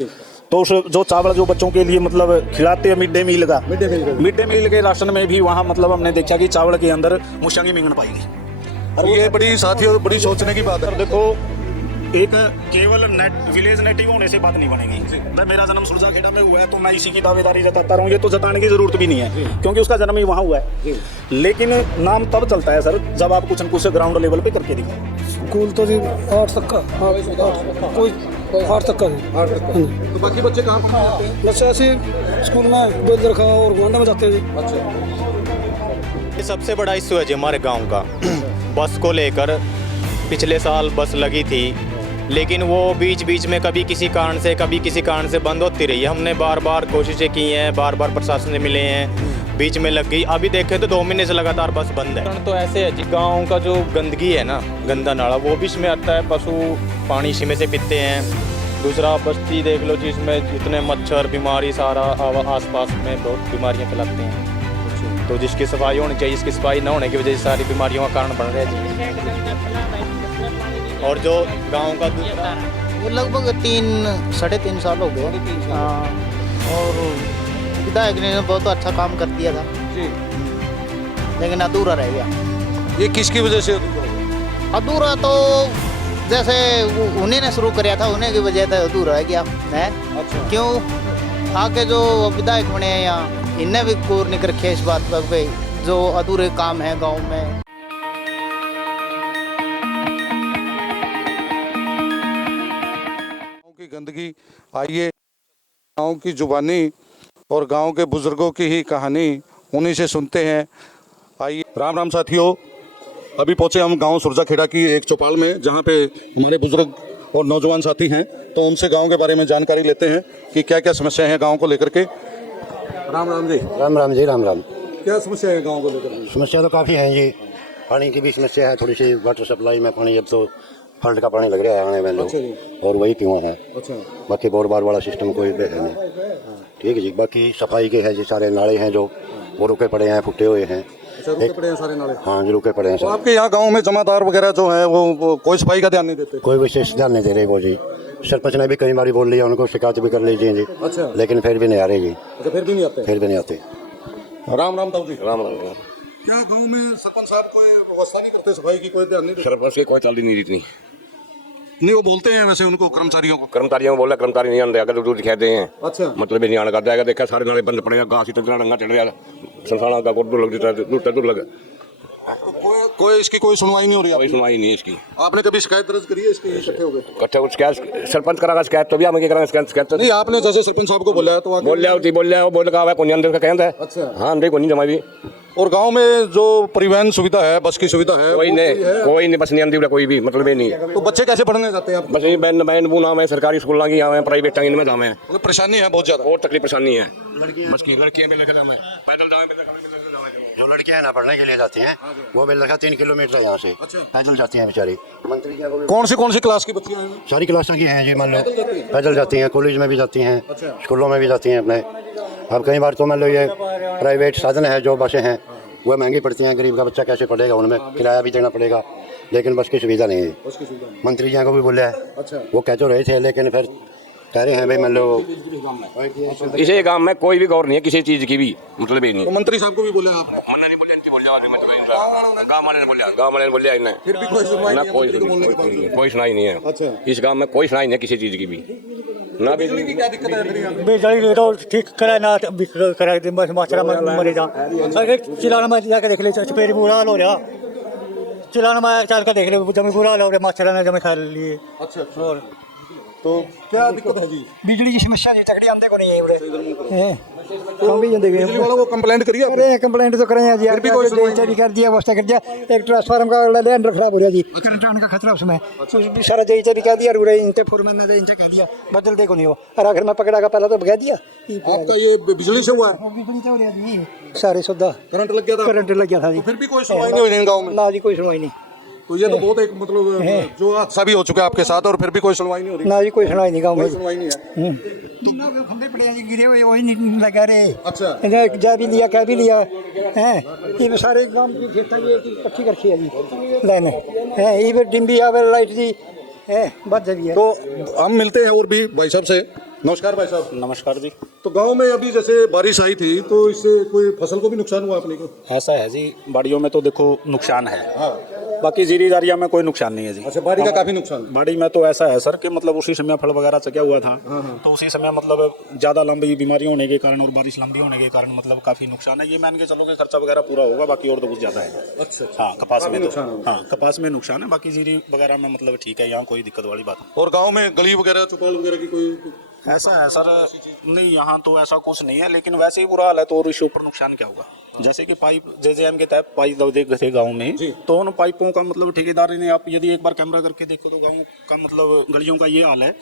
तो उस जो चावल जो बच्चों के लिए मतलब खिलाते हैं मिड डे मील के राशन में भी वहाँ मतलब हमने देखा कि चावल के अंदर मुशंगी मिंगन पाएगी। और ये बड़ी साथियों बड़ी सोचने की बात है। देखो एक केवल नेट विलेज नेटिव होने से बात नहीं बनेगी। मैं मेरा जन्म सुरजाखेड़ा में हुआ है तो मैं इसी की दावेदारी जताता रहा हूँ, ये तो जताने की जरूरत भी नहीं है क्योंकि उसका जन्म ही वहाँ हुआ है। लेकिन नाम तब चलता है सर जब आप कुछ न कुछ ग्राउंड लेवल पे करके दिखाओ। स्कूल तो जी 8 तक का, कोई 8 तक का है। तो बाकी बच्चे कहाँ पढ़ते हैं? बच्चे ऐसे स्कूल में बेलदरखा और गोंडा में जाते हैं जी। अच्छा, ये सबसे बड़ा इशू है जी हमारे गांव का। बस को लेकर पिछले साल बस लगी थी, लेकिन वो बीच बीच में कभी किसी कारण से बंद होती रही है। हमने बार बार कोशिशें की हैं, बार बार प्रशासन से मिले हैं, बीच में लग गई। अभी देखें तो 2 महीने से लगातार बस बंद है। तो ऐसे है जी, गाँव का जो गंदगी है ना, गंदा नाला, वो भी इसमें आता है। पशु पानी इसी में से पीते हैं। दूसरा बस्ती देख लो जिसमें इतने मच्छर बीमारी सारा आसपास में बहुत बीमारियाँ फैलाते हैं। तो जिसकी सफाई होनी चाहिए, इसकी सफाई ना होने की वजह से सारी बीमारियों का कारण बन रहा है जी। और जो गांव का दूसरा वो लगभग 3-3.5 साल हो गए। हाँ, और विधायक ने बहुत अच्छा काम कर दिया था जी, लेकिन अधूरा रह गया। ये किसकी वजह से? अधूरा तो जैसे उन्हीं ने शुरू किया था, उन्हीं की वजह से अधूरा रह गया है। अच्छा, क्यों आगे जो विधायक बने हैं यहाँ, इनने भी गौर नहीं रखी इस बात पर जो अधूरे काम है गाँव में। की गंदगी, आइए गांव की जुबानी और गांव के बुजुर्गों की ही कहानी उन्हीं से सुनते हैं। आइए। राम राम साथियों, अभी पहुंचे हम गांव सुरजाखेड़ा की एक चौपाल में, जहां पे हमारे बुजुर्ग और नौजवान साथी हैं। तो उनसे गांव के बारे में जानकारी लेते हैं कि क्या क्या समस्या है गांव को लेकर के। राम राम जी। राम राम जी, राम राम। क्या समस्या है गांव को लेकर? समस्या तो काफ़ी है जी। पानी की भी समस्या है थोड़ी सी, वाटर सप्लाई में पानी अब तो फल्ट का पानी लग रहा है आने में लोग, और वही पीवा है। अच्छा, बाकी बोर बार वाला सिस्टम कोई है नहीं। ठीक है जी। बाकी सफाई के है जी, सारे नाले हैं जो वो रुके पड़े हैं, फुटे हुए हैं। अच्छा, रुके पड़े हैं सारे नाले? हाँ जी, रुके पड़े हैं तो सर। आपके यहाँ गांव में जमादार वगैरह जो है वो कोई सफाई का ध्यान नहीं देते? कोई विशेष ध्यान नहीं दे रहे वो जी। सरपंच ने भी कई बार बोल लिया, उनको शिकायत भी कर लीजिए जी। अच्छा, लेकिन फिर भी नहीं आ रहे जी। अच्छा, फिर भी नहीं आते? फिर भी नहीं आते। राम राम ताऊ जी। राम राम। क्या गांव में सरपंच साहब कोई व्यवस्था नहीं करते, सफाई की कोई ध्यान नहीं देते? सरपंच की कोई चाली नहीं इतनी नहीं, वो बोलते हैं वैसे उनको, कर्मचारियों को बोला कर्मचारी नहीं आने अगर दूर दिखाते हैं। अच्छा, मतलब नहीं आने करता है। देखा सारे नाले बंद पड़ेगा, घास इतना रंगा चढ़ रहा, संसाना का दूर लग जाता है, दूर लग। कोई इसकी कोई सुनवाई नहीं हो रही? कोई सुनवाई नहीं इसकी। आपने कभी शिकायत दर्ज करी है इसकी? इकट्ठे हो गए? कट्ठा शिकायत सरपंच करागा शिकायत, तो भी हमें क्या करेंगे शिकायत? नहीं, आपने जैसे सरपंच साहब को बोला है तो बोल लिया वो बोल कहा कोई अंदर का कहता है। अच्छा, हाँ, अंदर कोई नहीं जमा भी। और गांव में जो परिवहन सुविधा है, बस की सुविधा है, कोई नहीं बस नहीं आती, कोई भी मतलब ही नहीं है। तो बच्चे कैसे पढ़ने जाते हैं? बस बैन बू नाम है, सरकारी स्कूल की आवे, प्राइवेट इनमें जावे हैं। उन्हें परेशानी है बहुत ज्यादा? बहुत तकलीफ परेशानी है। बस की लड़कियां भी लेकर जावे, पैदल जावे। जो लड़कियां ना पढ़ने के लिए जाती हैं वो बेलदरखा 3 किलोमीटर है यहाँ से, पैदल जाती हैं बेचारी। मंत्री जी कौन सी क्लास की बच्चियां हैं? सारी क्लासों की हैं जी, मान लो पैदल जाती हैं, कॉलेज में भी जाती हैं, स्कूलों में भी जाती हैं अपने। अब कई बार तो मान लो ये प्राइवेट साधन है, जो बसें हैं वह महंगी पड़ती हैं, गरीब का बच्चा कैसे पढ़ेगा, उनमें किराया भी देना पड़ेगा, लेकिन बस की सुविधा नहीं है। मंत्री जी को भी बोला है, वो कह तो रहे थे, लेकिन फिर कह रहे हैं भाई मान लो इसे गांव में कोई भी गौर नहीं है किसी चीज की भी, मतलब ही नहीं। तो मंत्री साहब को भी बोला आप? मन्ना नहीं बोलिया, नहीं बोलिया, गांव वाले ने बोलिया इन्हें, फिर भी कोई सुनवाई ना नहीं है कोई मंत्री को बोलने के बाद? कोई सुनाई नहीं है। अच्छा, इस गांव में कोई सुनाई नहीं है किसी चीज की भी, ना बिजली की क्या दिक्कत है? फिर यहाँ बिजली तो ठीक करा ना करा दे, बस माचरा मरे जा। अरे चिलाना में जाके देख ले, चपेरी बुरा हाल हो रहा। चिलाना में चल कर देख ले, जमी बुरा हाल हो रहा, माचरा ने जमे खा लिए। अच्छा, और तो क्या दिक्कत है जी? बिजली की समस्या जी तकड़ी आंदे को नहीं है उरे कम भी जंदे बिजली वाला को कंप्लेंट करिए आप? अरे कंप्लेंट तो करें जी, फिर भी कोई सुनवाई चोरी कर दिया, व्यवस्था कर दिया। एक ट्रांसफार्म का लैंडर खराब हो रहा जी, करंट आने का खतरा उसमें, सारा जई चोरी कर दिया, रूरे इनते फुरमन ने इनते कह दिया, बदल देखो नहीं हो, और आखिर में पकड़ा का पहला तो भगा दिया। आपका ये बिजली से हुआ है? बिजली तो हो रहा जी, सारे सुधा करंट लग गया था? करंट लग गया था जी। तो फिर भी कोई सुनवाई नहीं हुई गाँव में? ना जी, कोई सुनवाई नहीं। तो ये तो बहुत एक मतलब जो हादसा भी हो चुका है आपके साथ, और फिर भी कोई सुनवाई नहीं हो रही? ना जी, कोई सुनवाई नहीं गाँव में। कोई सुनवाई नहीं है। तो खंभे पड़े हैं जी, गिरे हुए, वही नहीं लगा रहे। अच्छा, जा भी लिया, कह भी लिया है, ये सारे गांव की खेता ये इकट्ठी कर रखी है जी लाइने है, ये डिम्बी आवे लाइट जी है, बच जाती है। तो हम मिलते हैं और भी भाई साहब से नमस्कार भाई साहब। नमस्कार जी। तो गांव में अभी जैसे बारिश आई थी तो इससे कोई फसल को भी नुकसान हुआ अपने को? ऐसा है जी, बाड़ियों में तो देखो नुकसान है, हाँ। बाकी जीरी जारिया में कोई नुकसान नहीं है जी। अच्छा, बाड़ी का काफी नुकसान है। बाड़ी में तो ऐसा है सर कि मतलब उसी समय फल वगैरह चक्या हुआ था, तो उसी समय मतलब ज़्यादा लंबी बीमारी होने के कारण और बारिश लंबी होने के कारण मतलब काफ़ी नुकसान है। ये मान के चलो कि खर्चा वगैरह पूरा होगा, बाकी और तो कुछ ज़्यादा है। अच्छा। हाँ, कपास में नुकसान तो होगा। हाँ, कपास में नुकसान है, बाकी जीरी वगैरह में मतलब ठीक है, यहाँ कोई दिक्कत वाली बात नहीं। और गांव में गली वगैरह चौपाल वगैरह की कोई? ऐसा है सर, नहीं यहाँ तो ऐसा कुछ नहीं है, लेकिन वैसे ही बुरा हाल है तो और इसके ऊपर नुकसान क्या होगा। जैसे कि पाइप जेजेएम के तहत पाइप देख थे गाँव में, तो उन पाइपों का मतलब ठेकेदार ने, आप यदि एक बार कैमरा करके देखो तो गाँव का मतलब गलियों का ये हाल है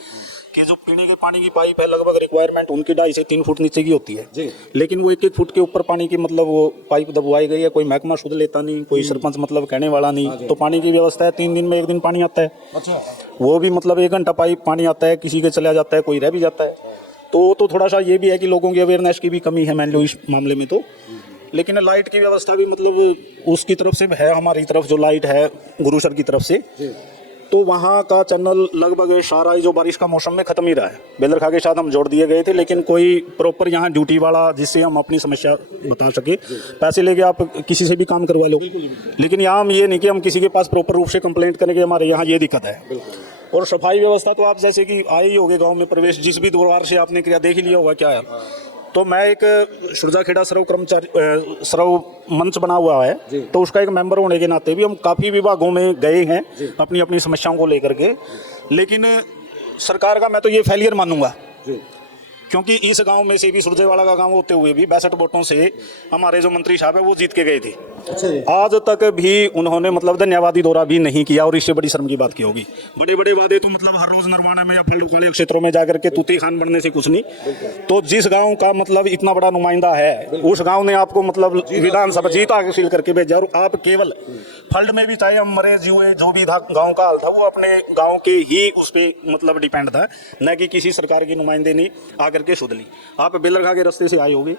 कि जो पीने के पानी की पाइप है लगभग रिक्वायरमेंट उनकी 2.5 से 3 फुट नीचे की होती है, लेकिन वो 1-1 फुट के ऊपर पानी की मतलब वो पाइप दबवाई गई है। कोई महकमा शुद्ध लेता नहीं, कोई सरपंच मतलब कहने वाला नहीं। तो पानी की व्यवस्था है, 3 दिन में 1 दिन पानी आता है। अच्छा। वो भी मतलब 1 घंटा पाइप पानी आता है, किसी के चला जाता है, कोई रह भी जाता है। तो थोड़ा सा ये भी है कि लोगों की अवेयरनेस की भी कमी है मान लो इस मामले में तो। लेकिन लाइट की व्यवस्था भी मतलब उसकी तरफ से है, हमारी तरफ जो लाइट है गुरुसर की तरफ से, तो वहाँ का चैनल लगभग सारा ही जो बारिश का मौसम में खत्म ही रहा है। बेलरखा के साथ हम जोड़ दिए गए थे, लेकिन कोई प्रॉपर यहाँ ड्यूटी वाला जिससे हम अपनी समस्या बता सके। पैसे लेके आप किसी से भी काम करवा लो, लेकिन यहाँ हम ये नहीं कि हम किसी के पास प्रॉपर रूप से कंप्लेंट करें कि हमारे यहाँ ये दिक्कत है। और सफाई व्यवस्था तो आप जैसे कि आए ही होगे गांव में प्रवेश, जिस भी द्वार से आपने क्रिया देख ही लिया होगा क्या है। तो मैं एक सुरजाखेड़ा सरव कर्मचारी सरव मंच बना हुआ है, तो उसका एक मेंबर होने के नाते भी हम काफ़ी विभागों में गए हैं अपनी अपनी समस्याओं को लेकर के। लेकिन सरकार का मैं तो ये फेलियर मानूंगा, क्योंकि इस गांव में से भी सुरजेवाड़ा का गांव होते हुए भी 62 वोटों से हमारे जो मंत्री साहब है वो जीत के गए थे। आज तक भी उन्होंने मतलब धन्यवादी दौरा भी नहीं किया, और इससे बड़ी शर्म की बात की होगी। बड़े बड़े वादे तो मतलब हर रोज नरवाना में या फल्लू वाले क्षेत्रों में जाकर के तूती खान बनने से कुछ नहीं। तो जिस गाँव का मतलब इतना बड़ा नुमाइंदा है, उस गाँव ने आपको मतलब विधानसभा जीत हासिल करके भेजा, और आप केवल फल्ड में भी चाहे हम मरे जुए जो भी था गाँव का हाल था वो अपने गाँव के ही उस पर मतलब डिपेंड था, न कि किसी सरकार के नुमाइंदे ने आकर के शुद्ध ली। आप बेलरखा के रास्ते से आए होंगे,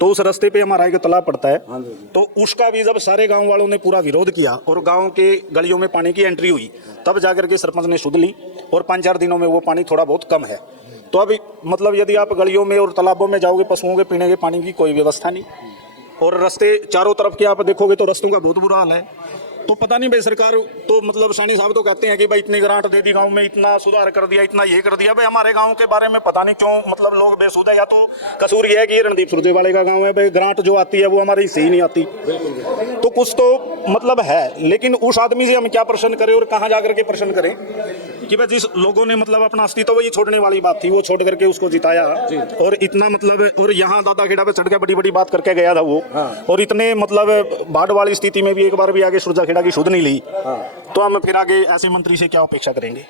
तो उस रास्ते पे हमारा एक तालाब पड़ता है, तो उसका भी जब सारे गांव वालों ने पूरा विरोध किया और गांव के गलियों में पानी की एंट्री हुई, तब जाकर के सरपंच ने शुद्ध ली, और 5-4 दिनों में वो पानी थोड़ा बहुत कम है। तो अभी मतलब यदि आप गलियों में और तालाबों में जाओगे, पशुओं के पीने के पानी की कोई व्यवस्था नहीं, और रास्ते चारों तरफ के आप देखोगे तो रास्तों का बहुत बुरा हाल है। तो पता नहीं भाई, सरकार तो मतलब सैनी साहब तो कहते हैं कि भाई इतनी ग्रांट दे दी गांव में, इतना सुधार कर दिया, इतना ये कर दिया। भाई हमारे गांव के बारे में पता नहीं क्यों मतलब लोग बेसुध है, या तो कसूर ये है कि ये रणदीप सुरजेवाड़े का गांव है, भाई ग्रांट जो आती है वो हमारे हिस्से ही नहीं आती। तो कुछ तो मतलब है, लेकिन उस आदमी से हम क्या प्रश्न करें और कहाँ जाकर के प्रश्न करें कि भाई जिस लोगों ने मतलब अपना अस्तित्व वही छोड़ने वाली बात थी, वो छोड़ करके उसको जिताया, और इतना मतलब, और यहाँ दादा खेड़ा पे चढ़ के बड़ी बड़ी बात करके गया था वो, और इतने मतलब बाढ़ वाली स्थिति में भी एक बार भी आगे सुरजाखेड़ा की शुद्ध नहीं ली, तो हम फिर आगे ऐसे मंत्री से क्या अपेक्षा करेंगे।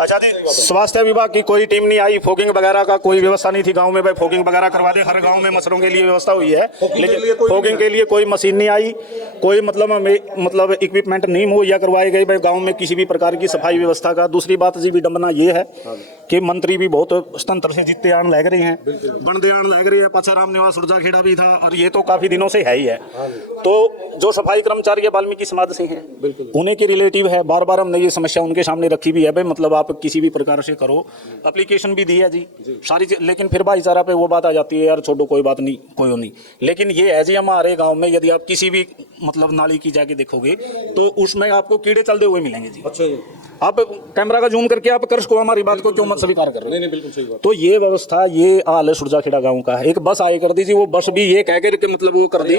अच्छा जी, स्वास्थ्य विभाग की कोई टीम नहीं आई, फॉगिंग वगैरह का कोई व्यवस्था नहीं थी गांव में। भाई फॉगिंग वगैरह करवा दे, हर गांव में मच्छरों के लिए व्यवस्था हुई है, लेकिन फॉगिंग के लिए कोई मशीन नहीं आई, कोई मतलब इक्विपमेंट नहीं मुहैया करवाए गए भाई गांव में किसी भी प्रकार की सफाई व्यवस्था का। दूसरी बात जी विडम्बना ये है कि मंत्री भी बहुत स्वतंत्र से जीतते आन लग रहे हैं, बनते आन लग रहे हैं। पाचाराम निवास सुरजाखेड़ा भी था, और ये तो काफी दिनों से है ही है। तो जो सफाई कर्मचारी वाल्मीकि समाज से हैं, उन्हीं के रिलेटिव है, बार बार हमने ये समस्या उनके सामने रखी भी है। भाई मतलब आप किसी भी प्रकार से करो, एप्लीकेशन भी दी है जी सारी, लेकिन फिर भाईचारा पे वो बात आ जाती है, यार छोड़ो कोई बात नहीं, कोई नहीं। लेकिन ये है जी, हमारे गांव में यदि आप किसी भी मतलब नाली की जाके देखोगे तो उसमें आपको कीड़े चलते हुए मिलेंगे जी। अच्छा जी, आप कैमरा का जूम करके आप कर सको, हमारी बात को क्यों मत स्वीकार कर रहे हो? नहीं, बिल्कुल सही बात। तो ये व्यवस्था, ये हाल है सुरजाखेड़ा गांव का। एक बस आए कर दी जी, वो बस भी ये कह के मतलब वो कर दी,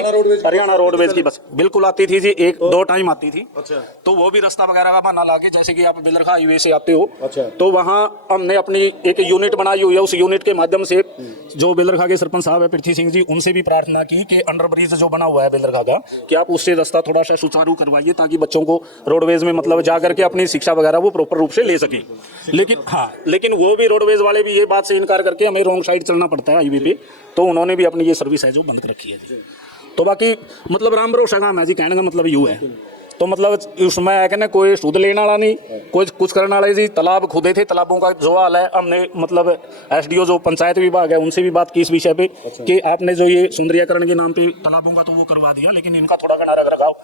हरियाणा रोडवेज की बस बिल्कुल आती थी जी, 1-2 टाइम आती थी। अच्छा। तो वो भी रास्ता वगैरह का बहाना लाके, जैसे कि आप बेलरखा हाईवे से आते हो, अच्छा, तो वहाँ हमने अपनी एक यूनिट बनाई हुई है। उस यूनिट के माध्यम से जो बेलरखा के सरपंच साहब है पृथ्वी सिंह जी, उनसे भी प्रार्थना की कि अंडर ब्रिज जो बना हुआ है बेलरखा का, कि आप उससे रास्ता थोड़ा सा सुचारू करवाइए, ताकि बच्चों को रोडवेज में मतलब जा करके अपनी शिक्षा वगैरह वो प्रॉपर रूप से ले सके। लेकिन वो भी रोडवेज वाले भी ये बात से इनकार करके हमें रॉन्ग साइड चलना पड़ता है हाईवे पे, तो उन्होंने भी अपनी ये सर्विस है जो बंद कर रखी है। तो बाकी मतलब राम भरोसा काम है जी, कहने का मतलब यूँ है। तो मतलब उसमें है कि ना कोई शुद्ध लेने वाला नहीं, कोई कुछ करने वाले जी। तालाब खुदे थे, तालाबों का जो हाल है, हमने मतलब एसडीओ जो पंचायत विभाग है उनसे भी बात की इस विषय पे कि आपने जो ये सुंदरीकरण के नाम पे तालाबों का तो वो करवा दिया, लेकिन इनका थोड़ा घना रखरखाव।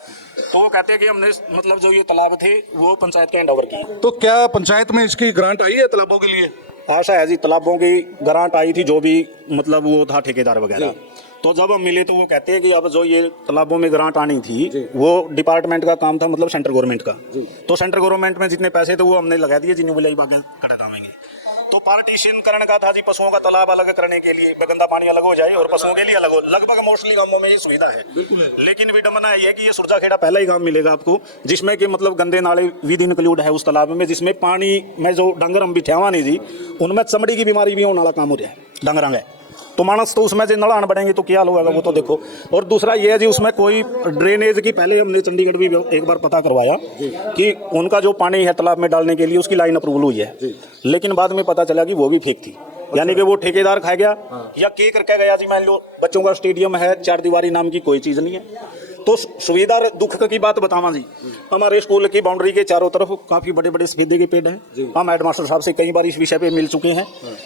तो वो कहते हैं कि हमने मतलब जो ये तालाब थे वो पंचायत के हैंड ओवर किए। तो क्या पंचायत में इसकी ग्रांट आई है तालाबों के लिए? आशा है जी, तालाबों की ग्रांट आई थी, जो भी मतलब वो था ठेकेदार वगैरह, तो जब हम मिले तो वो कहते हैं कि अब जो ये तालाबों में ग्रांट आनी थी वो डिपार्टमेंट का काम था, मतलब सेंट्रल गवर्नमेंट का। तो सेंट्रल गवर्नमेंट में जितने पैसे थे वो हमने लगा दिए, जिन्हें बोले बागें कटा दामेंगे। तो पार्टीशन करने का था जी, पशुओं का तालाब अलग करने के लिए, गंदा पानी अलग हो जाए और पशुओं के लिए अलग हो। लगभग मोस्टली गांवों में ये सुविधा है, लेकिन विडम्बना ये है कि ये सुरजाखेड़ा पहला ही गांव मिलेगा आपको जिसमें कि मतलब गंदे नाले विद इंक्लूड है उस तालाब में, जिसमें पानी में जो डंगर हम बिठावा नहीं जी, उनमें चमड़ी की बीमारी भी होने वाला काम हो रहा है डंगरा है। तो मानस तो उसमें जो नड़ान बढ़ेंगे तो क्या होगा वो तो देखो। और दूसरा ये है जी, उसमें कोई ड्रेनेज की, पहले हमने चंडीगढ़ भी एक बार पता करवाया कि उनका जो पानी है तालाब में डालने के लिए उसकी लाइन अप्रूवल हुई है, लेकिन बाद में पता चला कि वो भी फेक थी, यानी कि वो ठेकेदार खा गया या के करके गया जी। मान लो बच्चों का स्टेडियम है, 4 दीवारी नाम की कोई चीज़ नहीं है। तो सुविधा दुख की बात बतावा जी, हमारे स्कूल की बाउंड्री के चारों तरफ काफ़ी बड़े बड़े सफेदे के पेड़ हैं। हम हेडमास्टर साहब से कई बार इस विषय पे मिल चुके हैं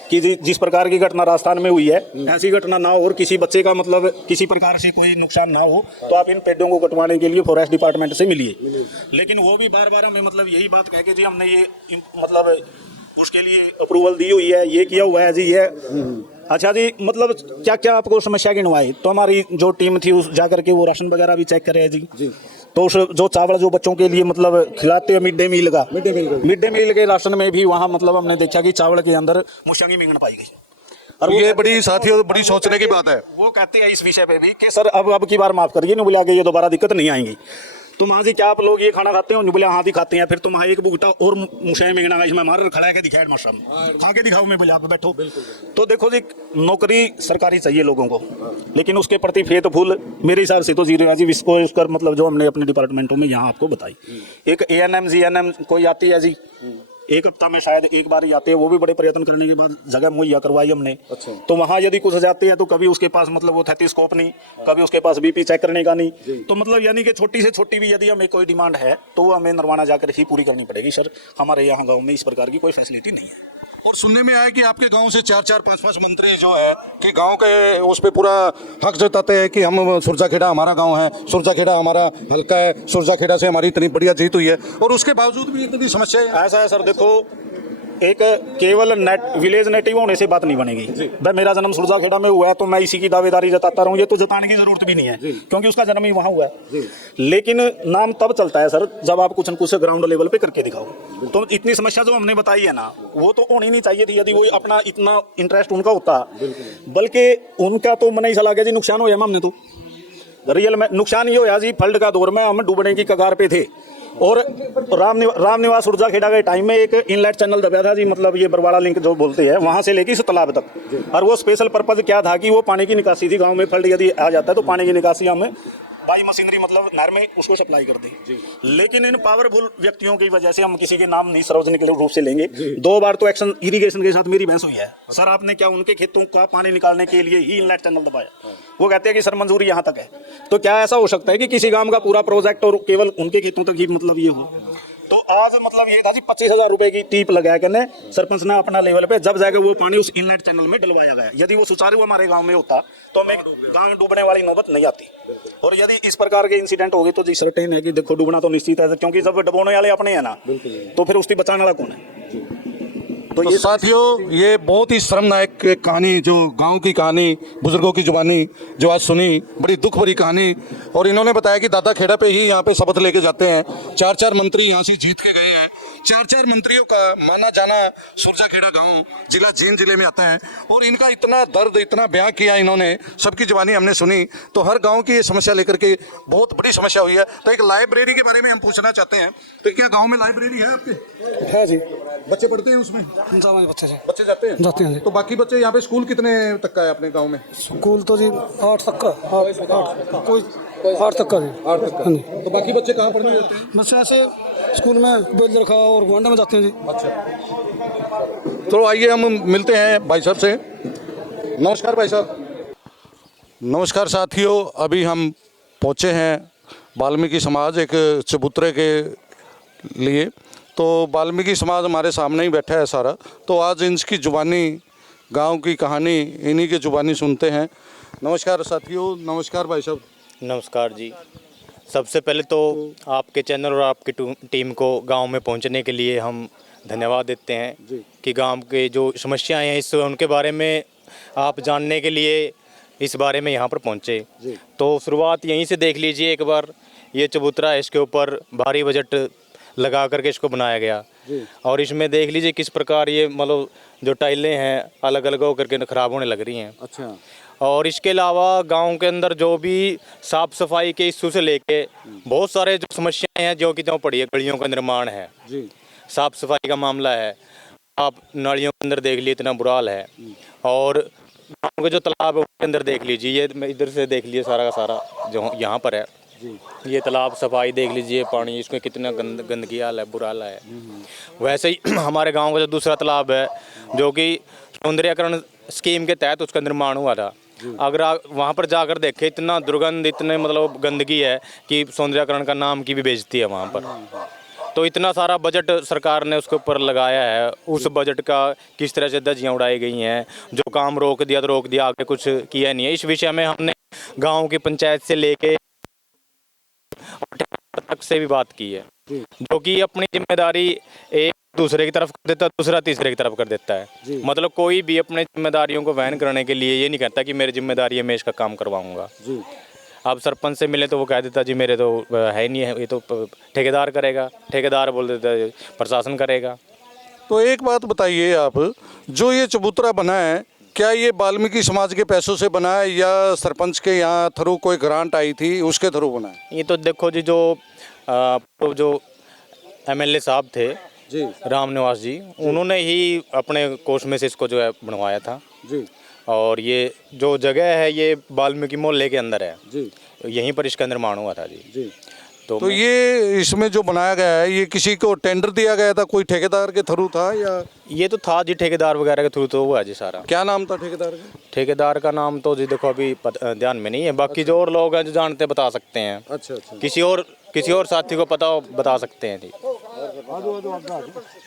कि जिस प्रकार की घटना राजस्थान में हुई है ऐसी घटना ना हो और किसी बच्चे का मतलब किसी प्रकार से कोई नुकसान ना हो, तो आप इन पेड़ों को कटवाने के लिए फॉरेस्ट डिपार्टमेंट से मिलिए। लेकिन वो भी बार बार हमें मतलब यही बात कह के जी हमने ये मतलब उसके लिए अप्रूवल दी हुई है, ये किया हुआ है जी, ये अच्छा जी। मतलब क्या क्या आपको समस्या गिनवाई, तो हमारी जो टीम थी उस जाकर के वो राशन वगैरह भी चेक करे जी। तो उस जो चावल जो बच्चों के लिए मतलब खिलाते हैं मिड डे मील का, मिड डे मील के राशन में भी वहाँ मतलब हमने देखा कि चावल के अंदर मुशंगी मिंगन पाई गई। और ये बड़ी साथियों बड़ी सोचने की बात है। वो कहते हैं इस विषय पे भी कि सर अब की बार माफ करिए, नहीं बोले आगे ये दोबारा दिक्कत नहीं आएंगी। तुम हाँ जी क्या आप लोग ये खाना खाते हो, नहीं बोले हाँ जी खाते हैं। फिर तुम हाँ एक बुगटा और मुशाई मिंगना का इसमें मार खड़ा के दिखाया मास्टर, खा के दिखाओ, मैं बोले आप बैठो। तो देखो जी, नौकरी सरकारी चाहिए लोगों को, लेकिन उसके प्रति फेथ फूल मेरे हिसाब से तो जीरो है जी। इसको इसकर मतलब जो हमने अपने डिपार्टमेंटों में यहाँ आपको बताई, एक ANM GNM कोई आती है जी, एक हफ्ता में शायद एक बार ही आते हैं, वो भी बड़े प्रयत्न करने के बाद जगह मुहैया करवाई हमने। अच्छा। तो वहाँ यदि कुछ जाते हैं तो कभी उसके पास मतलब वो थेटिस्कोप नहीं, कभी उसके पास BP चेक करने का नहीं। तो मतलब यानी कि छोटी से छोटी भी यदि हमें कोई डिमांड है तो वो हमें नरवाना जाकर ही पूरी करनी पड़ेगी। सर हमारे यहाँ गाँव में इस प्रकार की कोई फैसिलिटी नहीं है। और सुनने में आया कि आपके गांव से 4-4, 5-5 मंत्री जो है कि गांव के उस पे पूरा हक जताते हैं कि हम सुरजाखेड़ा हमारा गांव है, सुरजाखेड़ा हमारा हल्का है, सुरजाखेड़ा से हमारी इतनी बढ़िया जीत हुई है, और उसके बावजूद भी इतनी समस्या है। ऐसा है सर, देखो एक केवल नेट विलेज नेटिव होने से बात नहीं बनेगी। भाई मेरा जन्म सुरजाखेड़ा में हुआ है तो मैं इसी की दावेदारी जताता रहूं, ये तो जताने की जरूरत भी नहीं है क्योंकि उसका जन्म ही वहां हुआ है। लेकिन नाम तब चलता है सर जब आप कुछ न कुछ ग्राउंड लेवल पे करके दिखाओ। तो इतनी समस्या जो हमने बताई है ना, वो तो होनी नहीं चाहिए थी यदि वो अपना इतना इंटरेस्ट उनका होता, बल्कि उनका तो मन ही चला गया जी, नुकसान हो गया। हमने तो रियल में नुकसान ये होया जी, फ्लड का दौर में हम डूबने की कगार पे थे और राम निवास सुरजाखेड़ा के टाइम में एक इनलेट चैनल दबा था जी, मतलब ये बरवाड़ा लिंक जो बोलते हैं, वहां से लेके इस तालाब तक। और वो स्पेशल पर्पज क्या था कि वो पानी की निकासी थी, गांव में फ्लड यदि आ जाता है तो पानी की निकासी हमें बाई मशीनरी मतलब नहर में उसको सप्लाई कर दें। लेकिन इन पावरफुल व्यक्तियों की वजह से, हम किसी के नाम नहीं सार्वजनिक रूप से लेंगे, 2 बार तो एक्शन इरिगेशन के साथ मेरी बहस हुई है। सर आपने क्या उनके खेतों का पानी निकालने के लिए ही इनलेट चैनल दबाया? वो कहते हैं कि सर मंजूरी यहाँ तक है। तो क्या ऐसा हो सकता है कि किसी गांव का पूरा प्रोजेक्ट और केवल उनके खेतों तक ही मतलब ये हो? तो आज मतलब ये था जी 25,000 रुपए की टीप लगाया करने सरपंच ने अपना लेवल पे, जब जाकर वो पानी उस इनलेट चैनल में डलवाया गया। यदि वो सुचारू हमारे गांव में होता तो हमें गांव डूबने वाली नौबत नहीं आती। और यदि इस प्रकार के इंसिडेंट हो गए तो जी सर्टेन है कि देखो डूबना तो निश्चित है, क्योंकि जब डुबोने वाले अपने हैं ना, तो फिर उसकी बचाने वाला कौन है? तो ये साथियों, ये बहुत ही शर्मनाक कहानी, जो गांव की कहानी, बुजुर्गों की जुबानी जो आज सुनी, बड़ी दुख भरी कहानी। और इन्होंने बताया कि दादा खेड़ा पे ही यहाँ पे शपथ लेके जाते हैं, 4-4 मंत्री यहाँ से जीत के गए हैं। 4-4 मंत्रियों का माना जाना सुरजाखेड़ा गांव जिला जींद जिले में आता है, और इनका इतना दर्द, इतना बयां किया इन्होंने, सबकी जुबानी हमने सुनी। तो हर गांव की ये समस्या लेकर के बहुत बड़ी समस्या हुई है। तो एक लाइब्रेरी के बारे में हम पूछना चाहते हैं, तो क्या गांव में लाइब्रेरी है आपके? है जी, बच्चे पढ़ते हैं उसमें? बच्चे जाते हैं? जी। तो बाकी बच्चे यहाँ पे स्कूल कितने तक का है अपने गांव में? स्कूल तो जी 8 तक का, कोई 8 तक का जी। 8 तक का। तो बाकी बच्चे कहाँ पढ़ने जाते हैं? बस ऐसे स्कूल में बेलदरखा और गोंडा में जाते हैं जी। अच्छा, तो आइए हम मिलते हैं भाई साहब से। नमस्कार भाई साहब। नमस्कार साथियों, अभी हम पहुँचे हैं वाल्मीकि समाज एक चबूतरे के लिए। तो वाल्मीकि समाज हमारे सामने ही बैठा है सारा, तो आज इनकी जुबानी, गांव की कहानी इन्हीं की जुबानी सुनते हैं। नमस्कार साथियों। नमस्कार भाई साहब। नमस्कार जी। सबसे पहले तो आपके चैनल और आपकी टीम को गांव में पहुंचने के लिए हम धन्यवाद देते हैं कि गांव के जो समस्याएं हैं इस उनके बारे में आप जानने के लिए इस बारे में यहाँ पर पहुँचे। तो शुरुआत यहीं से देख लीजिए एक बार, ये चबूतरा है, इसके ऊपर भारी बजट लगा करके इसको बनाया गया और इसमें देख लीजिए किस प्रकार ये मतलब जो टाइलें हैं अलग अलग होकर के ख़राब होने लग रही हैं। अच्छा। और इसके अलावा गांव के अंदर जो भी साफ़ सफाई के इशू से लेके बहुत सारे जो समस्याएं हैं जो कि जो पड़ी है, गलियों का निर्माण है, साफ़ सफाई का मामला है, आप नालियों के अंदर देख लीजिए इतना बुरा हाल है। और गाँव के जो तालाब है उसके अंदर देख लीजिए, ये इधर से देख लीजिए सारा का सारा जो यहाँ पर है ये तालाब, सफाई देख लीजिए, पानी इसमें कितना गंदगी हाल है, बुरा हाल है। वैसे ही हमारे गांव का जो दूसरा तालाब है जो कि सौंदर्यकरण स्कीम के तहत उसका निर्माण हुआ था, अगर आप वहाँ पर जाकर देखें इतना दुर्गंध, इतने मतलब गंदगी है कि सौंदर्यकरण का नाम की भी बेइज्जती है वहाँ पर। तो इतना सारा बजट सरकार ने उसके ऊपर लगाया है, उस बजट का किस तरह से धज्जियाँ उड़ाई गई हैं, जो काम रोक दिया तो रोक दिया, आगे कुछ किया नहीं है। इस विषय में हमने गाँव की पंचायत से लेके तक से भी बात की है, जो कि अपनी जिम्मेदारी एक दूसरे की तरफ कर देता है, दूसरा तीसरे की तरफ कर देता है। मतलब कोई भी अपने जिम्मेदारियों को वहन करने के लिए ये नहीं कहता कि मेरी जिम्मेदारी है मैं इसका काम करवाऊंगा। अब सरपंच से मिले तो वो कह देता जी मेरे तो है नहीं है, ये तो ठेकेदार करेगा, ठेकेदार बोल देता है प्रशासन करेगा। तो एक बात बताइए आप, जो ये चबूतरा बना है क्या ये वाल्मीकि समाज के पैसों से बना है या सरपंच के यहाँ थ्रू कोई ग्रांट आई थी उसके थ्रू बना है? ये तो देखो जी, जो एमएलए साहब थे राम निवास जी, उन्होंने ही अपने कोष में से इसको जो है बनवाया था जी। और ये जो जगह है ये वाल्मीकि मोहल्ले के अंदर है जी, यहीं पर इसका निर्माण हुआ था जी। तो ये इसमें जो बनाया गया है ये किसी को टेंडर दिया गया था, कोई ठेकेदार के थ्रू था या? ये तो था जी ठेकेदार वगैरह के थ्रू तो हुआ जी सारा। क्या नाम था ठेकेदार का? ठेकेदार का नाम तो जी देखो अभी ध्यान में नहीं है, बाकी जो और लोग हैं जो जानते बता सकते हैं। अच्छा अच्छा। किसी और साथी को पता हो बता सकते हैं जी।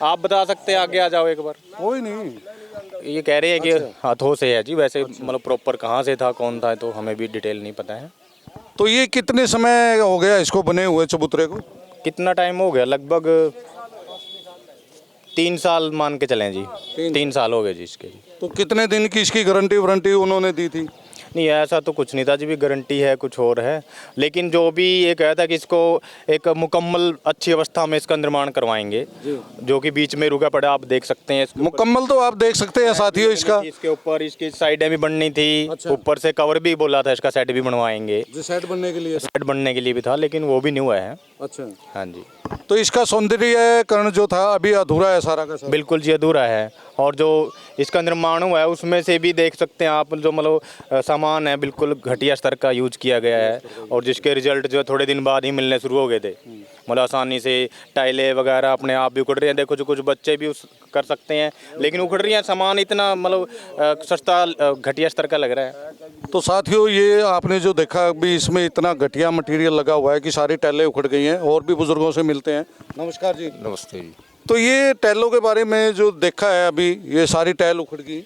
आप बता सकते हैं, आगे आ जाओ एक बार। कोई नहीं, ये कह रहे हैं कि हाथों से है जी, वैसे मतलब प्रॉपर कहाँ से था कौन था तो हमें भी डिटेल नहीं पता है। तो ये कितने समय हो गया इसको बने हुए चबूतरे को? कितना टाइम हो गया? लगभग 3 साल मान के चलें जी, 3 साल हो गए जी इसके। तो कितने दिन की इसकी गारंटी वारंटी उन्होंने दी थी? नहीं ऐसा तो कुछ नहीं था जी, भी गारंटी है कुछ और है, लेकिन जो भी ये कहा था कि इसको एक मुकम्मल अच्छी अवस्था में इसका निर्माण करवाएंगे, जो कि बीच में रुका पड़ा आप देख सकते हैं। मुकम्मल तो आप देख सकते हैं साथियों इसका, इसके ऊपर इसकी साइडें भी बननी थी, ऊपर से कवर भी बोला था इसका सेट भी बनवाएंगे, सेट बनने के लिए, सेट बनने के लिए भी था लेकिन वो भी नहीं हुआ है। अच्छा हाँ जी। तो इसका सौंदर्यकरण जो था अभी अधूरा है सारा का सारा? बिल्कुल जी अधूरा है, और जो इसका निर्माण हुआ है उसमें से भी देख सकते हैं आप, जो मतलब सामान है बिल्कुल घटिया स्तर का यूज किया गया है, और जिसके रिजल्ट जो थोड़े दिन बाद ही मिलने शुरू हो गए थे। मतलब आसानी से टाइलें वगैरह अपने आप भी उखड़ रही हैं, देखो जो कुछ बच्चे भी उस कर सकते हैं लेकिन उखड़ रही हैं, सामान इतना मतलब सस्ता घटिया स्तर का लग रहा है। तो साथियों ये आपने जो देखा भी इसमें इतना घटिया मटेरियल लगा हुआ है कि सारी टाइलें उखड़ गई हैं। और भी बुजुर्गों से मिलते हैं। नमस्कार जी। नमस्ते जी। तो ये टाइलों के बारे में जो देखा है अभी, ये सारी टाइल उखड़ गई,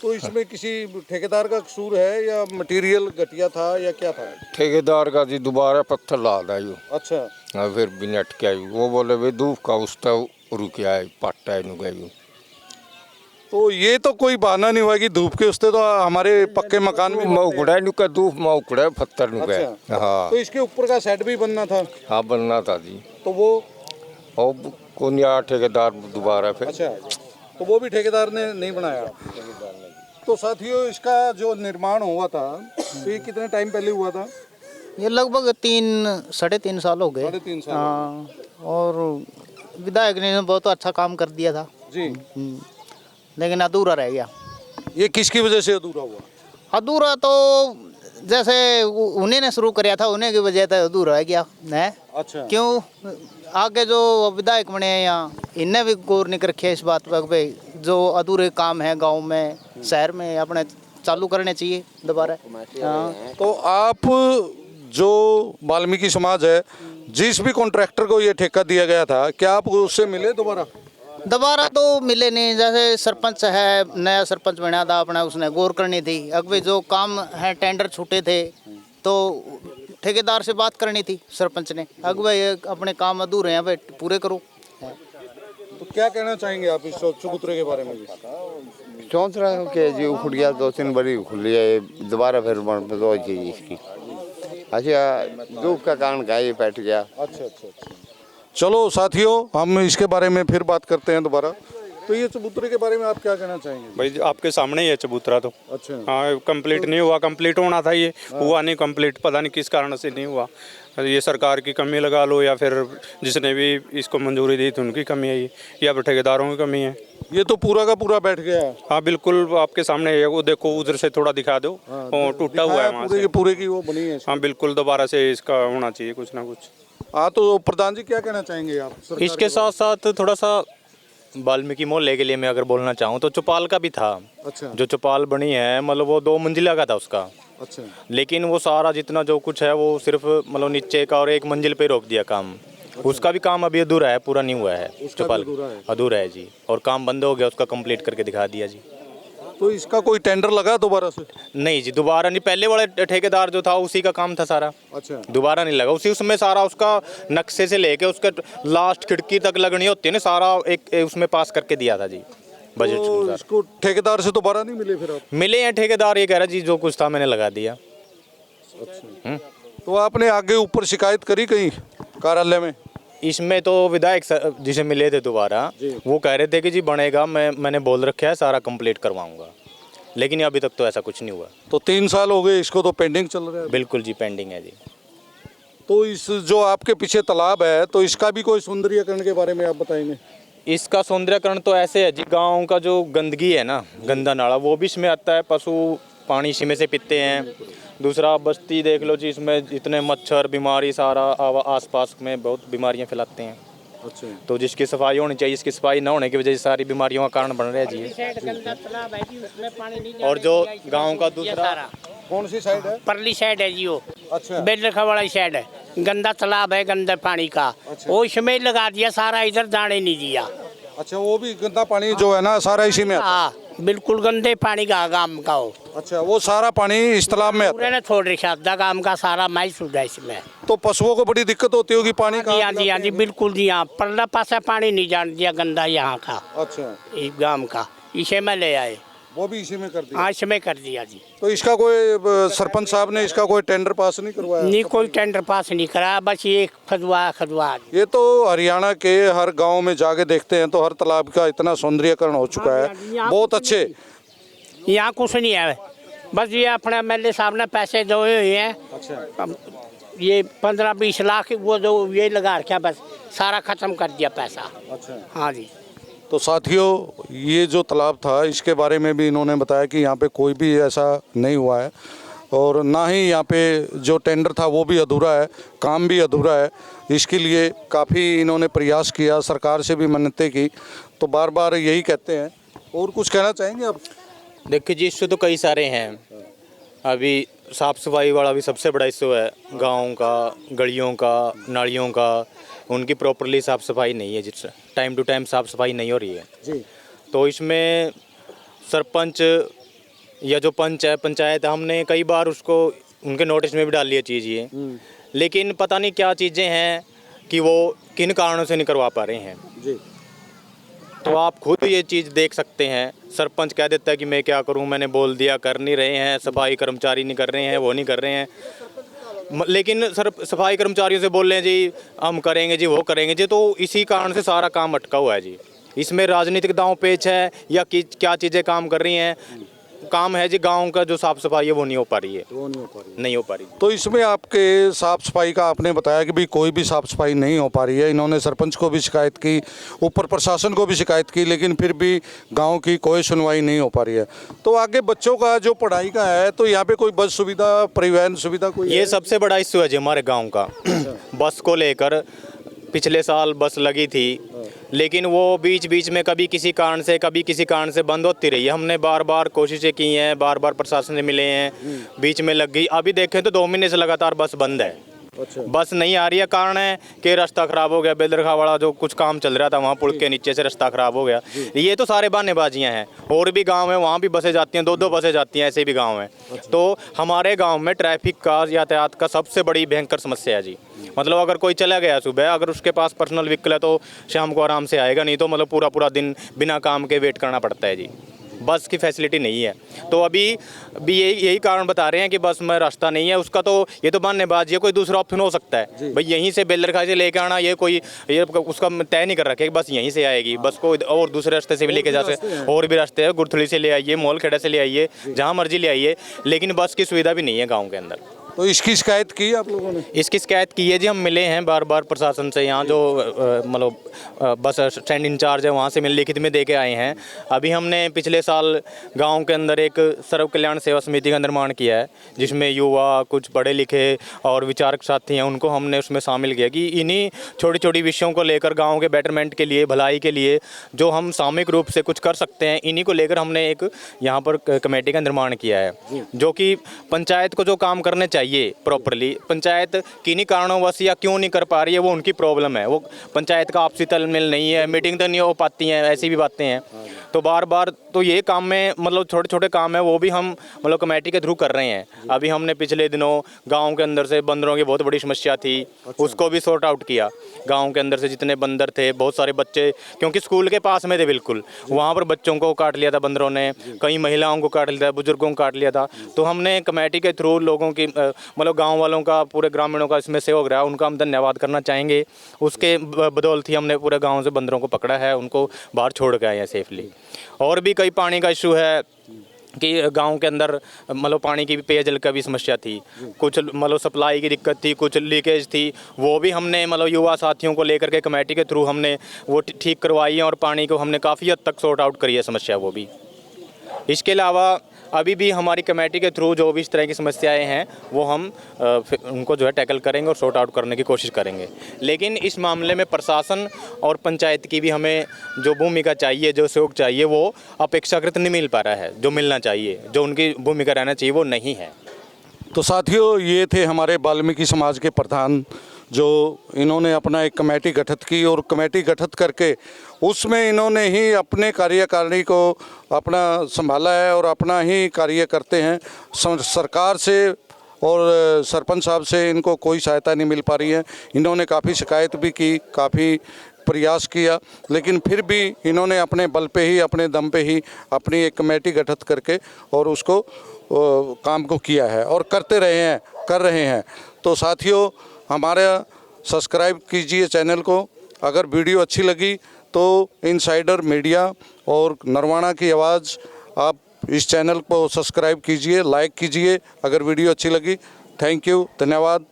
तो इसमें किसी ठेकेदार का कसूर है या मटेरियल घटिया था या क्या था? ठेकेदार का जी दोबारा पत्थर ला दा यू। अच्छा। हाँ फिर भी नट के आयु, वो बोले वे धूप का उसका रुक आए पट्टा है गयू। तो ये तो कोई बहाना नहीं हुआ कि धूप के उससे तो हमारे पक्के मकान में मौकड़ा नुका धूप मौकड़ा पत्थर नुका। अच्छा। हाँ तो इसके ऊपर का सेट भी बनना था? हाँ बनना था जी। तो वो और कौन यार ठेकेदार दोबारा फिर। अच्छा, तो वो भी ठेकेदार ने नहीं बनाया। तो साथियों इसका जो निर्माण हुआ था तो ये कितने टाइम पहले हुआ था? ये लगभग 3-3.5 साल हो गए। 3.5 साल। हाँ, और विधायक ने बहुत अच्छा काम कर दिया था जी, लेकिन अधूरा रह गया। ये किसकी वजह से अधूरा हुआ? अधूरा तो जैसे उन्हीं ने शुरू कराया था, उन्हीं की वजह से अधूरा रह गया है। अच्छा। क्यों? आगे जो विधायक बने हैं यहाँ, इनने भी गौर नहीं रखी है इस बात पर भाई जो अधूरे काम है गांव में शहर में अपने चालू करने चाहिए दोबारा। हाँ। तो आप जो वाल्मीकि समाज है, जिस भी कॉन्ट्रैक्टर को ये ठेका दिया गया था, क्या आप उससे मिले दोबारा? दोबारा तो मिले नहीं। जैसे सरपंच है, नया सरपंच बना था अपना, उसने गौर करनी थी। अगवे जो काम है टेंडर छूटे थे तो ठेकेदार से बात करनी थी सरपंच ने, अगवे अपने काम अधूरे हैं भाई पूरे करो। तो क्या कहना चाहेंगे आप इस चबूतरे के बारे में भी? सोच रहा हूँ कि जी उखड़ गया, 2-3 बड़ी खुली है, दोबारा फिर बन तो चाहिए इसकी। अच्छा, धूप का कारण का ये बैठ गया। अच्छा। चलो साथियों, हम इसके बारे में फिर बात करते हैं दोबारा। तो ये चबूतरे के बारे में आप क्या कहना चाहेंगे? भाई आपके सामने ही है चबूतरा तो। अच्छा। हाँ, कंप्लीट नहीं हुआ, कंप्लीट होना था, ये हुआ नहीं कंप्लीट, पता नहीं किस कारण से नहीं हुआ। ये सरकार की कमी लगा लो या फिर जिसने भी इसको मंजूरी दी थी उनकी कमी है ये, या फिर ठेकेदारों की कमी है। ये तो पूरा का पूरा बैठ गया है। हाँ बिल्कुल, आपके सामने है वो, देखो उधर से थोड़ा दिखा दो, वो टूटा हुआ है वहाँ से। पूरे की वो बनी है। हाँ बिल्कुल, दोबारा से इसका होना चाहिए कुछ ना कुछ। हाँ, तो प्रधान जी क्या कहना चाहेंगे आप? इसके साथ साथ थोड़ा सा वाल्मीकि मोहल्ले के लिए मैं अगर बोलना चाहूँ तो चौपाल का भी था। अच्छा। जो चौपाल बनी है मतलब वो 2 मंजिला का था उसका। अच्छा। लेकिन वो सारा जितना जो कुछ है वो सिर्फ मतलब नीचे का और 1 मंजिल पे रोक दिया काम। उसका भी काम अभी अधूरा है, पूरा नहीं हुआ है। चौपाल अधूरा है जी, और काम बंद हो गया, उसका कंप्लीट करके दिखा दिया जी। तो इसका कोई टेंडर लगा दोबारा से? नहीं जी, दोबारा नहीं, पहले वाले ठेकेदार जो था उसी का काम था सारा। अच्छा। दोबारा नहीं लगा, उसी उसमें सारा उसका नक्शे से लेके उसके लास्ट खिड़की तक लगनी होती है ना, सारा एक उसमें पास करके दिया था जी बजट के तो अनुसार। इसको ठेकेदार से दोबारा नहीं मिले फिर आप? मिले हैं ठेकेदार, ये कह रहा जी जो कुछ था मैंने लगा दिया। तो आपने आगे ऊपर शिकायत करी कहीं कार्यालय में? इसमें तो विधायक जिसे मिले थे दोबारा, वो कह रहे थे कि जी बनेगा, मैंने बोल रखा है सारा कंप्लीट करवाऊंगा, लेकिन अभी तक तो ऐसा कुछ नहीं हुआ। तो 3 साल हो गए इसको, तो पेंडिंग चल रहा है? बिल्कुल जी, पेंडिंग है जी। तो इस जो आपके पीछे तालाब है, तो इसका भी कोई सौंदर्यीकरण के बारे में आप बताएंगे? इसका सौंदर्यकरण तो ऐसे है जी, गांव का जो गंदगी है ना, गंदा नाला, वो भी इसमें आता है, पशु पानी इसी में से पीते हैं। दूसरा बस्ती देख लो जी, इसमें इतने मच्छर, बीमारी, सारा आसपास में बहुत बीमारियां फैलाते हैं। अच्छा। तो जिसकी सफाई होनी चाहिए, इसकी सफाई ना होने की वजह से सारी बीमारियों का कारण बन रहा है जी। और जो गांव का दूसरा, कौन सी साइड है? परली साइड है जी वो। अच्छा। बेलखा वाला साइड है, गंदा तालाब है, गंदा पानी का। वो इसमें लगा दिया सारा, इधर जाने नहीं दिया। अच्छा, वो भी गंदा पानी जो है ना सारा इसी में आता है? हाँ बिल्कुल, गंदे पानी का गांव का हो। अच्छा, वो सारा पानी इस तालाब में आता पूरे ने छोड़ रखा गांव का सारा महसूस है इसमें। है? तो पशुओं को बड़ी दिक्कत होती होगी पानी का? हाँ जी बिल्कुल जी, हाँ परला पासा पानी नहीं जान दिया गंदा यहाँ का, अच्छा। इस गांव का, इसे में ले आए, वो भी इसी में कर दिया? हाँ इसमें कर दिया जी। तो इसका कोई सरपंच साहब ने इसका कोई टेंडर पास नहीं करवाया? नहीं, कोई टेंडर पास नहीं करा, बस ये खदवा। ये तो हरियाणा के हर गांव में जाके देखते हैं तो हर तालाब का इतना सौंदर्यीकरण हो चुका है, बहुत अच्छे। यहाँ कुछ नहीं है, बस ये अपने MLA साहब ने पैसे दिए हुए हैं। अच्छा। ये 15-20 लाख वो जो ये लगा रखा, बस सारा खत्म कर दिया पैसा। अच्छा। हाँ जी। तो साथियों, ये जो तालाब था इसके बारे में भी इन्होंने बताया कि यहाँ पे कोई भी ऐसा नहीं हुआ है, और ना ही यहाँ पे जो टेंडर था वो भी अधूरा है, काम भी अधूरा है। इसके लिए काफ़ी इन्होंने प्रयास किया, सरकार से भी मन्नतें की, तो बार बार यही कहते हैं। और कुछ कहना चाहेंगे आप? देखिए जी, इश्यू तो कई सारे हैं। अभी साफ़ सफाई वाला भी सबसे बड़ा इश्यू है, गाँव का, गलियों का, नालियों का, उनकी प्रॉपरली साफ़ सफाई नहीं है, जिससे टाइम टू टाइम साफ़ सफाई नहीं हो रही है जी। तो इसमें सरपंच या जो पंच है, पंचायत, हमने कई बार उसको उनके नोटिस में भी डाल लिया चीज़ ये, लेकिन पता नहीं क्या चीज़ें हैं कि वो किन कारणों से नहीं करवा पा रहे हैं जी। तो आप खुद ये चीज़ देख सकते हैं। सरपंच कह देता है कि मैं क्या करूं, मैंने बोल दिया, कर नहीं रहे हैं, सफाई कर्मचारी नहीं कर रहे हैं, वो नहीं कर रहे हैं। लेकिन सर सफाई कर्मचारियों से बोल रहे हैं जी हम करेंगे जी, वो करेंगे जी, तो इसी कारण से सारा काम अटका हुआ है जी। इसमें राजनीतिक दांव पेच है या क्या चीज़ें काम कर रही हैं, काम है जी गांव का जो साफ़ सफाई है वो नहीं हो पा रही है, नहीं हो पा रही। तो इसमें आपके साफ़ सफाई का आपने बताया कि भी कोई भी साफ़ सफाई नहीं हो पा रही है। इन्होंने सरपंच को भी शिकायत की, ऊपर प्रशासन को भी शिकायत की, लेकिन फिर भी गांव की कोई सुनवाई नहीं हो पा रही है। तो आगे बच्चों का जो पढ़ाई का है, तो यहाँ पे कोई बस सुविधा, परिवहन सुविधा कोई? ये सबसे बड़ा इश्यू है जी हमारे गाँव का। बस को लेकर पिछले साल बस लगी थी, लेकिन वो बीच बीच में कभी किसी कारण से बंद होती रही है। हमने बार बार कोशिशें की हैं, बार बार प्रशासन से मिले हैं, बीच में लग गई। अभी देखें तो 2 महीने से लगातार बस बंद है। अच्छा। बस नहीं आ रही है, कारण है कि रास्ता ख़राब हो गया, बेदरखा वाला जो कुछ काम चल रहा था वहाँ पुल के नीचे से रास्ता ख़राब हो गया। ये तो सारे बहानेबाजियाँ हैं। और भी गांव है वहाँ भी बसें जाती हैं, 2-2 बसें जाती हैं, ऐसे भी गांव हैं। तो हमारे गांव में ट्रैफिक का, यातायात का सबसे बड़ी भयंकर समस्या है जी। मतलब अगर कोई चला गया सुबह, अगर उसके पास पर्सनल व्हीकल है तो शाम को आराम से आएगा, नहीं तो मतलब पूरा पूरा दिन बिना काम के वेट करना पड़ता है जी। बस की फैसिलिटी नहीं है, तो अभी भी यही कारण बता रहे हैं कि बस में रास्ता नहीं है उसका, तो ये तो बहानेबाजी है, कोई दूसरा ऑप्शन हो सकता है भाई, यहीं से बेलरखा से लेके आना, ये कोई ये उसका तय नहीं कर रखा कि बस यहीं से आएगी, बस को और दूसरे रास्ते से भी लेके जा सकते, और भी रास्ते हैं, गुरथली से ले आइए, मोलखेड़ा से ले आइए, जहाँ मर्जी ले आइए, लेकिन बस की सुविधा भी नहीं है गाँव के अंदर। तो इसकी शिकायत की आप लोगों ने? इसकी शिकायत की है जी, हम मिले हैं बार बार प्रशासन से, यहाँ जो मतलब बस स्टैंड इंचार्ज है वहाँ से मिल लिखित में दे के आए हैं। अभी हमने पिछले साल गांव के अंदर एक सर्व कल्याण सेवा समिति का निर्माण किया है, जिसमें युवा, कुछ पढ़े लिखे और विचारक साथी हैं, उनको हमने उसमें शामिल किया कि इन्हीं छोटी छोटी विषयों को लेकर गाँव के बेटरमेंट के लिए, भलाई के लिए जो हम सामूहिक रूप से कुछ कर सकते हैं, इन्हीं को लेकर हमने एक यहाँ पर कमेटी का निर्माण किया है, जो कि पंचायत को जो काम करने चाहिए प्रॉपरली, पंचायत किन्हीं कारणों या क्यों नहीं कर पा रही है वो उनकी प्रॉब्लम है, वो पंचायत का आपसी तालमेल नहीं है, मीटिंग तो नहीं हो पाती हैं, ऐसी भी बातें हैं, तो बार बार तो ये काम में मतलब छोटे छोटे काम है वो भी हम मतलब कमेटी के थ्रू कर रहे हैं। अभी हमने पिछले दिनों गांव के अंदर से बंदरों की बहुत बड़ी समस्या थी, उसको भी सॉर्ट आउट किया। गांव के अंदर से जितने बंदर थे, बहुत सारे बच्चे, क्योंकि स्कूल के पास में थे बिल्कुल, वहाँ पर बच्चों को काट लिया था बंदरों ने, कई महिलाओं को काट लिया था, बुजुर्गों को काट लिया था, तो हमने कमेटी के थ्रू लोगों की मतलब गाँव वालों का, पूरे ग्रामीणों का इसमें सहयोग रहा, उनका हम धन्यवाद करना चाहेंगे। उसके बदौलत ही हमने पूरे गाँव से बंदरों को पकड़ा है, उनको बाहर छोड़ के आए हैं सेफली। और भी कई पानी का इशू है कि गांव के अंदर मतलब पानी की भी, पेयजल का भी समस्या थी, कुछ मतलब सप्लाई की दिक्कत थी, कुछ लीकेज थी, वो भी हमने मतलब युवा साथियों को लेकर के कमेटी के थ्रू हमने वो ठीक करवाई है और पानी को हमने काफ़ी हद तक सॉर्ट आउट करी है समस्या वो भी। इसके अलावा अभी भी हमारी कमेटी के थ्रू जो भी इस तरह की समस्याएं हैं वो हम उनको जो है टैकल करेंगे और सॉर्ट आउट करने की कोशिश करेंगे। लेकिन इस मामले में प्रशासन और पंचायत की भी हमें जो भूमिका चाहिए, जो सहयोग चाहिए, वो अपेक्षाकृत नहीं मिल पा रहा है, जो मिलना चाहिए, जो उनकी भूमिका रहना चाहिए वो नहीं है। तो साथियों, ये थे हमारे वाल्मीकि समाज के प्रधान, जो इन्होंने अपना एक कमेटी गठित की और कमेटी गठित करके उसमें इन्होंने ही अपने कार्यकारिणी को अपना संभाला है और अपना ही कार्य करते हैं। सरकार से और सरपंच साहब से इनको कोई सहायता नहीं मिल पा रही है। इन्होंने काफ़ी शिकायत भी की, काफ़ी प्रयास किया, लेकिन फिर भी इन्होंने अपने बल पे ही, अपने दम पे ही अपनी एक कमेटी गठित करके और उसको काम को किया है और करते रहे हैं, कर रहे हैं। तो साथियों, हमारा सब्सक्राइब कीजिए चैनल को। अगर वीडियो अच्छी लगी तो इनसाइडर मीडिया और नरवाना की आवाज़, आप इस चैनल को सब्सक्राइब कीजिए, लाइक कीजिए अगर वीडियो अच्छी लगी। थैंक यू, धन्यवाद।